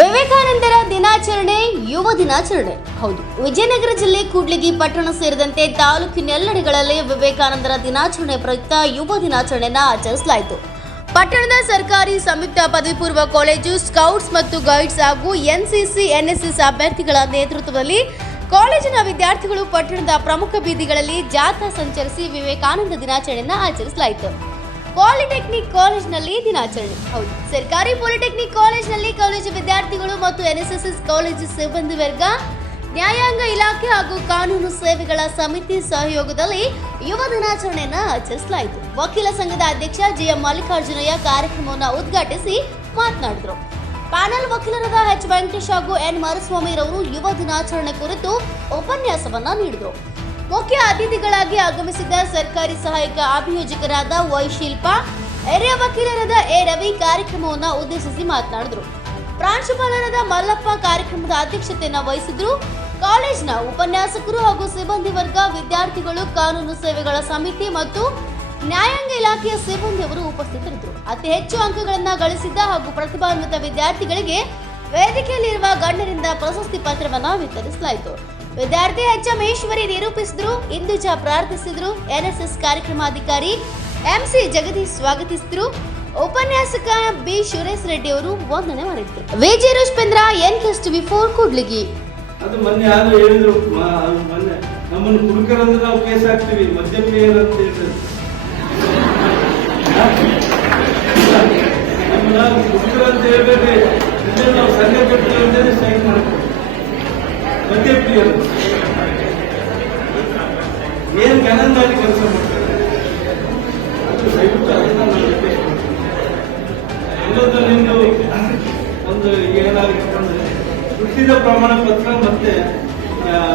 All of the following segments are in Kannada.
ವಿವೇಕಾನಂದರ ದಿನಾಚರಣೆ, ಯುವ ದಿನಾಚರಣೆ. ಹೌದು, ವಿಜಯನಗರ ಜಿಲ್ಲೆ ಕೂಡ್ಲಿಗಿ ಪಟ್ಟಣ ಸೇರಿದಂತೆ ತಾಲೂಕಿನೆಲ್ಲೆಡೆಗಳಲ್ಲಿ ವಿವೇಕಾನಂದರ ದಿನಾಚರಣೆ ಪ್ರಯುಕ್ತ ಯುವ ದಿನಾಚರಣೆಯನ್ನು ಆಚರಿಸಲಾಯಿತು. ಪಟ್ಟಣದ ಸರ್ಕಾರಿ ಸಂಯುಕ್ತ ಪದವಿ ಪೂರ್ವ ಕಾಲೇಜು, ಸ್ಕೌಟ್ಸ್ ಮತ್ತು ಗೈಡ್ಸ್ ಹಾಗೂ ಎನ್ಸಿಸಿ ಎನ್ಎಸ್ಎಸ್ ಅಭ್ಯರ್ಥಿಗಳ ನೇತೃತ್ವದಲ್ಲಿ ಕಾಲೇಜಿನ ವಿದ್ಯಾರ್ಥಿಗಳು ಪಟ್ಟಣದ ಪ್ರಮುಖ ಬೀದಿಗಳಲ್ಲಿ ಜಾಥಾ ಸಂಚರಿಸಿ ವಿವೇಕಾನಂದ ದಿನಾಚರಣೆಯನ್ನು ಆಚರಿಸಲಾಯಿತು. ಪಾಲಿಟೆಕ್ನಿಕ್ ಕಾಲೇಜ್ನಲ್ಲಿ ದಿನಾಚರಣೆ. ಹೌದು, ಸರ್ಕಾರಿ ಪಾಲಿಟೆಕ್ನಿಕ್ ಕಾಲೇಜ್ನಲ್ಲಿ ಕಾಲೇಜು ವಿದ್ಯಾರ್ಥಿಗಳು ಮತ್ತು ಎನ್ಎಸ್ಎಸ್ಎಸ್ ಕಾಲೇಜು ಸಿಬ್ಬಂದಿ ವರ್ಗ ನ್ಯಾಯಾಂಗ ಇಲಾಖೆ ಹಾಗೂ ಕಾನೂನು ಸೇವೆಗಳ ಸಮಿತಿ ಸಹಯೋಗದಲ್ಲಿ ಯುವ ದಿನಾಚರಣೆಯನ್ನು ಆಚರಿಸಲಾಯಿತು. ವಕೀಲ ಸಂಘದ ಅಧ್ಯಕ್ಷ ಜಿಎಂ ಮಲ್ಲಿಕಾರ್ಜುನಯ್ಯ ಕಾರ್ಯಕ್ರಮವನ್ನು ಉದ್ಘಾಟಿಸಿ ಮಾತನಾಡಿದರು. ಪ್ಯಾನೆಲ್ ವಕೀಲರಾದ ಎಚ್ ವೆಂಕಟೇಶ್ ಹಾಗೂ ಎನ್ ಮಾರಸ್ವಾಮಿರವರು ಯುವ ದಿನಾಚರಣೆ ಕುರಿತು ಉಪನ್ಯಾಸವನ್ನ ನೀಡಿದರು. ಮುಖ್ಯ ಅತಿಥಿಗಳಾಗಿ ಆಗಮಿಸಿದ ಸರ್ಕಾರಿ ಸಹಾಯಕ ಅಭಿಯೋಜಕರಾದ ವೈ ಶಿಲ್ಪಾ, ಹಿರಿಯ ವಕೀಲರಾದ ಎ ರವಿ ಕಾರ್ಯಕ್ರಮವನ್ನು ಉದ್ದೇಶಿಸಿ ಮಾತನಾಡಿದರು. ಪ್ರಾಂಶುಪಾಲರಾದ ಮಲ್ಲಪ್ಪ ಕಾರ್ಯಕ್ರಮದ ಅಧ್ಯಕ್ಷತೆಯನ್ನು ವಹಿಸಿದ್ರು. ಕಾಲೇಜಿನ ಉಪನ್ಯಾಸಕರು ಹಾಗೂ ಸಿಬ್ಬಂದಿ ವರ್ಗ, ವಿದ್ಯಾರ್ಥಿಗಳು, ಕಾನೂನು ಸೇವೆಗಳ ಸಮಿತಿ ಮತ್ತು ನ್ಯಾಯಾಂಗ ಇಲಾಖೆಯ ಸಿಬ್ಬಂದಿಯವರು ಉಪಸ್ಥಿತರಿದ್ದರು. ಅತಿ ಹೆಚ್ಚು ಅಂಕಗಳನ್ನು ಗಳಿಸಿದ್ದ ಹಾಗೂ ಪ್ರತಿಭಾನ್ವಿತ ವಿದ್ಯಾರ್ಥಿಗಳಿಗೆ ವೇದಿಕೆಯಲ್ಲಿರುವ ಗಣ್ಯರಿಂದ ಪ್ರಶಸ್ತಿ ಪತ್ರವನ್ನು ವಿತರಿಸಲಾಯಿತು. ವಿದ್ಯಾರ್ಥಿ ಎಚ್ ಎಂ ಈಶ್ವರಿ ನಿರೂಪಿಸಿದ್ರು ಇಂದುಜಾ ಪ್ರಾರ್ಥಿಸಿದ್ರು. ಎನ್ಎಸ್ಎಸ್ ಕಾರ್ಯಕ್ರಮಾಧಿಕಾರಿ ಎಂಸಿ ಜಗದೀಶ್ ಸ್ವಾಗತಿಸಿದ್ರು. ಉಪನ್ಯಾಸಕ ಬಿ ಸುರೇಶ್ ರೆಡ್ಡಿ ಅವರು ವಂದನೆ ಮಾಡಿದ್ರು. ವಿಜಯ ರುಷ್ಪೇಂದ್ರ ಎನ್ ಕೆಸ್ಟ್ ಬಿಫೋರ್ ಕೂಡ್ಲಿಗಿ. ಅದು ಮೊನ್ನೆ ಯಾರು ಹೇಳಿದ್ರು ಮೊನ್ನೆ. ನಮ್ಮನ್ನು ಕುಡುಕರಂದ್ರೆ ನಾವು ಕೇಸ್ ಹಾಕ್ತೀವಿ ಮದ್ಯಪ್ರಿಯರು ಅಂತ ಹೇಳಿದ್ರು. ಹಾ? ನಮ್ಮನ್ನ ಕುಡುಕರು ಅಂತ ಹೇಳ್ಬೇಡ್ರಿ ಇದ್ರೆ ನಾವು ಸಂಘ ಕಟ್ಟಿಲ್ಲ ಅಂತೇಳಿ ಸ್ಟ್ರೈಕ್ ಮಾಡ್ತೀವಿ ಪ್ರಿಯರು ಏನ್ ಗಣಂದಾರಿ ಕೆಲಸ ಮಾಡ್ತಾರೆ? ಅದು ದಯವಿಟ್ಟು ಅದನ್ನ ರಿಕ್ವೆಸ್ಟ್ ಎಲ್ಲದೂ ನಿಮ್ದು ಒಂದು ಏನಾಗುತ್ತೆ ಹುಟ್ಟಿದ ಪ್ರಮಾಣ ಪತ್ರ ಮತ್ತೆ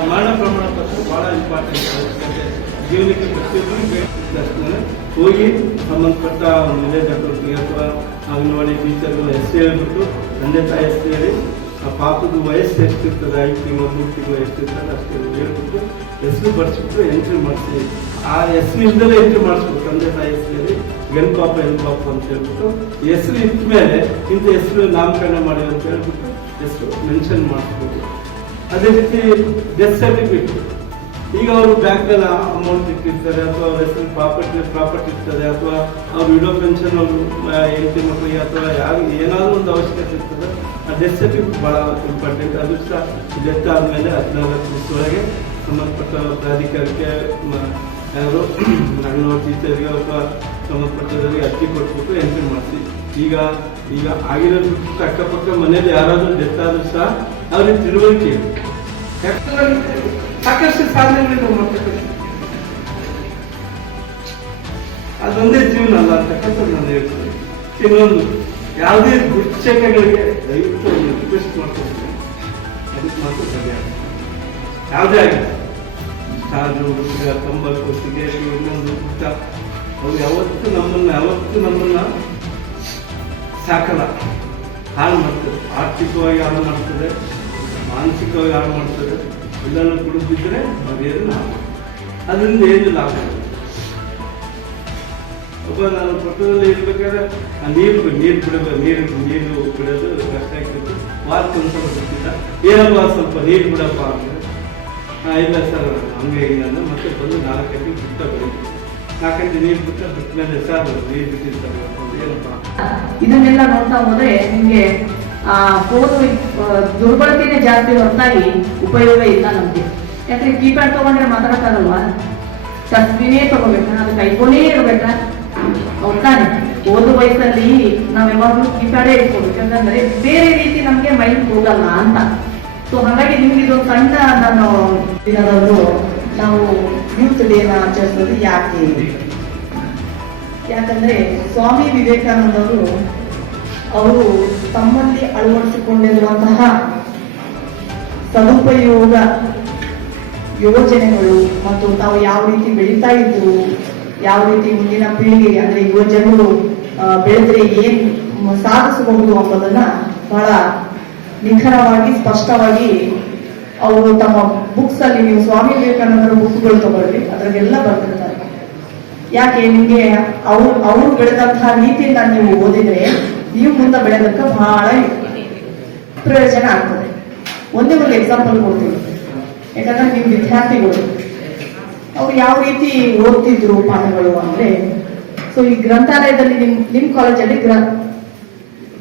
ಮರಣ ಪ್ರಮಾಣ ಪತ್ರ ಬಹಳ ಇಂಪಾರ್ಟೆಂಟ್ ಜೀವನಕ್ಕೆ ಪ್ರತಿಯೊಬ್ಬರು ಹೋಗಿ ಸಂಬಂಧಪಟ್ಟ ವಿಲೇಜ್ ಅಥವಾ ಅಂಗನವಾಡಿ ಟೀಚರ್ಗಳು ಹೆಸರು ಹೇಳ್ಬಿಟ್ಟು ತಂದೆ ತಾಯಿ ಹೆಸರು ಹೇಳಿ ಆ ಪಾಪದ ವಯಸ್ಸು ಎಷ್ಟಿರ್ತದೆ, ಐದು ಮೂರು ತಿಂಗಳು ಎಷ್ಟಿರ್ತದೆ ಅಷ್ಟು ಹೇಳ್ಬಿಟ್ಟು ಹೆಸರು ಬರ್ಸ್ಬಿಟ್ಟು ಎಂಟ್ರಿ ಮಾಡ್ತೀವಿ ಆ ಹೆಸರು ಇಲ್ದಲೇ ಎಂಟ್ರಿ ಮಾಡಿಸ್ಬೇಕು. ತಂದೆ ತಾಯಿ ಹೆಸರಲ್ಲಿ ಗಂಡು ಪಾಪ, ಹೆಣ್ಣು ಪಾಪ ಅಂತ ಹೇಳ್ಬಿಟ್ಟು ಹೆಸರು ಇಟ್ಟ ಮೇಲೆ ಇಂಥ ಹೆಸರು ನಾಮಕರಣ ಮಾಡಿ ಅಂತ ಹೇಳ್ಬಿಟ್ಟು ಹೆಸರು ಮೆನ್ಷನ್ ಮಾಡಿಸ್ಬೋದು. ಅದೇ ರೀತಿ ಡೆತ್ ಸರ್ಟಿಫಿಕೇಟ್ ಈಗ ಅವರು ಬ್ಯಾಂಕ್ನಲ್ಲಿ ಅಮೌಂಟ್ ಇಟ್ಟಿರ್ತಾರೆ, ಅಥವಾ ಅವ್ರ ಹೆಸರು ಪ್ರಾಪರ್ಟಿ ಪ್ರಾಪರ್ಟಿ ಇರ್ತದೆ, ಅಥವಾ ಅವ್ರ ವಿಡೋ ಪೆನ್ಷನ್ ಅವರು ಹೆಂಡತಿ ಮಕ್ಕಳಿಗೆ ಅಥವಾ ಯಾರು, ಏನಾದರೂ ಒಂದು ಅವಶ್ಯಕತೆ ಇರ್ತದೆ, ಆ ಡೆತ್ ಸರ್ಟಿಫಿಕೇಟ್ ಭಾಳ ಇಂಪಾರ್ಟೆಂಟ್ ಅದು ಸಹ ಡೆತ್ ಆದಮೇಲೆ ಹದಿನಾಲ್ಕು ದಿವಸದೊಳಗೆ ಸಂಬಂಧಪಟ್ಟ ಪ್ರಾಧಿಕಾರಕ್ಕೆ ಯಾರು ನಾನು ಟೀಚರ್ಗೆ ಅಥವಾ ಸಂಬಂಧಪಟ್ಟವರಿಗೆ ಅರ್ಜಿ ಕೊಟ್ಬಿಟ್ಟು ಎಂಟ್ರಿ ಮಾಡಿಸಿ. ಈಗ ಈಗ ಆಗಿರೋದು ಅಕ್ಕಪಕ್ಕ ಮನೇಲಿ ಯಾರಾದರೂ ಡೆತ್ ಆದ್ರೂ ಸಹ ಅವ್ರಿಗೆ ತಿಳುವಳಿಕೆ ಸಾಕಷ್ಟು ಮಾಡ್ತಕ್ಕಂಥ ಅದೊಂದೇ ಜೀವನ ಅಲ್ಲ ಅಂತಕ್ಕಂಥದ್ದು ನಾನು ಹೇಳ್ತೀನಿ. ಇನ್ನೊಂದು, ಯಾವುದೇ ದುಶ್ಚಟಗಳಿಗೆ ದಯವಿಟ್ಟು ಒಂದು ರಿಕ್ವೆಸ್ಟ್ ಮಾಡ್ಕೊಳ್ತೀನಿ ಅದಕ್ಕೆ ಮಾತ್ರ ಸರಿಯಾಗಿ ಯಾವುದೇ ಆಗಿದೆ ಸ್ಟಾರು ಹುಡುಗ, ತಂಬಾಕು, ಸಿಗರೇಟು, ಇನ್ನೊಂದು ಪುಟ್ಟ ಅವು ಯಾವತ್ತೂ ನಮ್ಮನ್ನ, ಯಾವತ್ತು ನಮ್ಮನ್ನ ಸಾಕಲ್ಲ. ಹಾಳು ಮಾಡ್ತದೆ ಆರ್ಥಿಕವಾಗಿ ಹಾಳು ಮಾಡ್ತದೆ ಮಾನಸಿಕವಾಗಿ ಹಾಳು ಮಾಡ್ತದೆ. ಎಲ್ಲನೂ ಕುಡಿದಿದ್ರೆ ನಾವೇನು ಲಾಭ? ಅದರಿಂದ ಏನು ಲಾಭ. ಒಬ್ಬ ನಾನು ಪಟ್ಟಣದಲ್ಲಿ ಇರ್ಬೇಕಾದ್ರೆ ಆ ನೀರು ನೀರು ಬಿಡಬೇಕು ನೀರು ನೀರು ಬಿಡೋದು ಕಷ್ಟ ಆಗ್ತಿತ್ತು. ವಾರಕ್ಕೆ ಸ್ವಲ್ಪ ಗೊತ್ತಿಲ್ಲ. ಏನಪ್ಪ ಸ್ವಲ್ಪ ನೀರು ಬಿಡಪ್ಪ ಅಂದರೆ ಇಲ್ಲ ಸರ್, ಹಂಗೆ ಇಲ್ಲ ಅಂದ್ರೆ ಮತ್ತೆ ಬಂದು ನಾಲ್ಕು ಗಂಟೆ ಬಿಟ್ಟ ಬೆಳಿಗ್ಗೆ ನಾಲ್ಕು ಗಂಟೆ ನೀರು ಬಿಟ್ಟ ಬಿಟ್ಟ ಮೇಲೆ ಸರ್, ನೀರು ಬಿಟ್ಟಿರ್ತಾರೆ ಏನಪ್ಪ? ಇದನ್ನೆಲ್ಲ ನೋಡ್ತಾ ಹೋದ್ರೆ ನಿಮ್ಗೆ ಫೋನ್ ದುರ್ಬಳಕೆನೇ ಜಾಸ್ತಿ ಹೊರತಾಗಿ ಉಪಯೋಗ ಇಲ್ಲ ನಮಗೆ. ಯಾಕಂದ್ರೆ ಕೀಪ್ಯಾಡ್ ತಗೊಂಡ್ರೆ ಮಾತಾಡಕ್ಕಾಗಲ್ವಾ? ಟಚ್ಸ್ಕ್ರೀನೇ ತಗೋಬೇಕಾ. ಅದು ಕೈಕೊಂಡೇ ಇರಬೇಕಾ ಹೌದಾನೆ ಓದು ವಯಸ್ಸಲ್ಲಿ ನಾವು ಯಾವಾಗಲೂ ಕೀಪ್ಯಾಡೇ ಇಟ್ಕೋಬೇಕು ಯಾಕಂದ್ರೆ ಬೇರೆ ರೀತಿ ನಮಗೆ ಮೈಂಡ್ ಹೋಗಲ್ಲ ಅಂತ. ಸೊ ಹಾಗಾಗಿ ನಿಮ್ಗೆ ಇದೊಂದು ಸಣ್ಣ ನಾನು ದಿನದಂದು ನಾವು ಯೂತ್ ಡೇನ ಆಚರಿಸೋದು ಯಾಕೆ? ಯಾಕಂದ್ರೆ ಸ್ವಾಮಿ ವಿವೇಕಾನಂದರು ಅವರು ತಮ್ಮಲ್ಲಿ ಅಳವಡಿಸಿಕೊಂಡಿರುವಂತಹ ಸದುಪಯೋಗ ಯೋಜನೆಗಳು ಮತ್ತು ತಾವು ಯಾವ ರೀತಿ ಬೆಳೀತಾ ಇದ್ರು, ಯಾವ ರೀತಿ ಮುಂದಿನ ಪೀಳಿಗೆ ಅಂದ್ರೆ ಯುವ ಜನರು ಬೆಳೆದ್ರೆ ಏನ್ ಸಾಧಿಸಬಹುದು ಅನ್ನೋದನ್ನ ಬಹಳ ನಿಖರವಾಗಿ, ಸ್ಪಷ್ಟವಾಗಿ ಅವರು ತಮ್ಮ ಬುಕ್ಸ್ ಅಲ್ಲಿ ನೀವು ಸ್ವಾಮಿ ವಿವೇಕಾನಂದರ ಬುಕ್ಗಳು ತಗೊಳ್ಳಿ ಅದ್ರಲ್ಲೆಲ್ಲ ಬರ್ತಿರ್ತಾರೆ. ಯಾಕೆ, ನಿಮ್ಗೆ ಅವ್ರು ಅವ್ರು ಬೆಳೆದಂತಹ ರೀತಿಯಿಂದ ನೀವು ಓದಿದ್ರೆ ನೀವು ಮುಂದೆ ಬೆಳೆದಕ್ಕೆ ಬಹಳ ಪ್ರಯೋಜನ ಆಗ್ತದೆ. ಒಂದೇ ಒಂದು ಎಕ್ಸಾಂಪಲ್ ಕೊಡ್ತೀನಿ. ಯಾಕಂದ್ರೆ ನಿಮ್ಮ ವಿದ್ಯಾರ್ಥಿಗಳು, ಅವ್ರು ಯಾವ ರೀತಿ ಓದ್ತಿದ್ರು ಪಾಠಗಳು ಅಂದ್ರೆ, ಸೊ ಈ ಗ್ರಂಥಾಲಯದಲ್ಲಿ ನಿಮ್ ನಿಮ್ ಕಾಲೇಜಲ್ಲಿ ಗ್ರ,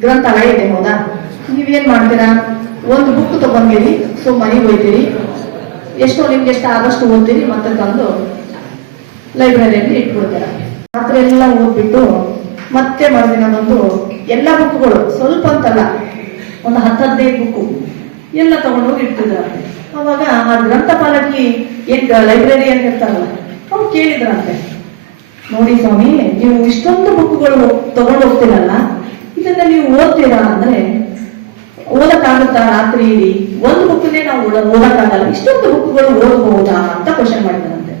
ಗ್ರಂಥಾಲಯ ಇದೆ ಹೌದಾ? ನೀವೇನ್ ಮಾಡ್ತೀರಾ? ಒಂದು ಬುಕ್ ತಗೊಂಡಿರಿ, ಸೊ ಮನೆಗೆ ಹೋಯ್ತೀರಿ. ಎಷ್ಟೋ ನಿಮ್ಗೆ ಎಷ್ಟು ಆದಷ್ಟು ಓದ್ತೀರಿ, ಮತ್ತೆ ತಂದು ಲೈಬ್ರರಿಯಲ್ಲಿ ಇಟ್ಕೊಳ್ತೀರ. ರಾತ್ರಿ ಎಲ್ಲ ಓದ್ಬಿಟ್ಟು ಮತ್ತೆ ಮರುದಿನ ಬಂದು ಎಲ್ಲ ಬುಕ್ಗಳು ಸ್ವಲ್ಪ ಅಂತಲ್ಲ, ಒಂದು ಹತ್ತು ಹದಿನೈದು ಬುಕ್ಕು. ಎಲ್ಲ ತಗೊಂಡೋಗಿ ಇಡ್ತಿದ್ರು ಅವಾಗ ಆ ಗ್ರಂಥಪಾಲಕಿ ಏನ್ ಲೈಬ್ರರಿ ಅಂತ ಇರ್ತಾರಲ್ಲ, ಅವ್ರು ಕೇಳಿದ್ರಂತೆ. ನೋಡಿ ಸ್ವಾಮಿ, ನೀವು ಇಷ್ಟೊಂದು ಬುಕ್ಗಳು ತಗೊಂಡು ಹೋಗ್ತೀರಲ್ಲ, ಇದನ್ನ ನೀವು ಓದ್ತೀರಾ ಅಂದ್ರೆ, ಓದಕ್ಕಾಗುತ್ತಾ ರಾತ್ರಿ ಇಡೀ ಒಂದು ಬುಕ್ನೇ ನಾವು ಓದ, ಓದಕ್ಕಾಗಲ್ಲ. ಇಷ್ಟೊಂದು ಬುಕ್ಗಳು ಓದಬಹುದಾ ಅಂತ ಕ್ವಶನ್ ಮಾಡಿದ್ರಂತೆ.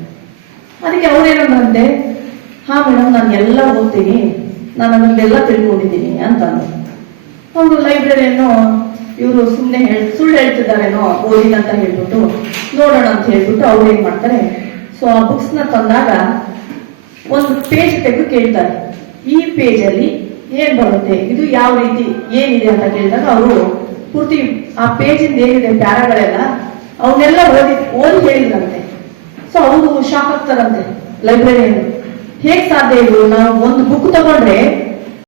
ಅದಕ್ಕೆ ಅವ್ರೇನಂದ್ರಂತೆ ಹಾ ಮೇಡಮ್ ನಾನು ಎಲ್ಲ ಓದ್ತೀನಿ. ನಾನು ಅದನ್ನೆಲ್ಲ ತಿಳ್ಕೊಂಡಿದ್ದೀನಿ ಅಂತ ಅಂದ್ರು. ಅವರು ಲೈಬ್ರರಿಯನ್ನು ಇವರು ಸುಮ್ಮನೆ ಹೇಳ್, ಸುಳ್ಳು ಹೇಳ್ತಿದ್ದಾರೇನೋ ಓದಿನ ಅಂತ ಹೇಳ್ಬಿಟ್ಟು ನೋಡೋಣ ಅಂತ ಹೇಳ್ಬಿಟ್ಟು ಅವ್ರು ಏನ್ ಮಾಡ್ತಾರೆ? ಸೊ ಆ ಬುಕ್ಸ್ನ ತಂದಾಗ ಒಂದು ಪೇಜ್ ತೆಗೆದು ಕೇಳ್ತಾರೆ. ಈ ಪೇಜ್ ಅಲ್ಲಿ ಏನ್ ಬರುತ್ತೆ? ಇದು ಯಾವ ರೀತಿ ಏನಿದೆ ಅಂತ ಕೇಳಿದಾಗ ಅವರು ಪೂರ್ತಿ ಆ ಪೇಜ್ ಇಂದ ಏನಿದೆ ಪ್ಯಾರಾಗಳೆಲ್ಲ ಅವನ್ನೆಲ್ಲ ಓದಿ ಓದಿ ಹೇಳಿದ್ರಂತೆ. ಸೊ ಅವರು ಶಾಕ್ ಆಗ್ತಾರಂತೆ ಲೈಬ್ರರಿಯನ್ನು ಹೇಗ್ ಸಾಧ್ಯ ಇದು? ನಾವು ಒಂದು ಬುಕ್ ತಗೊಂಡ್ರೆ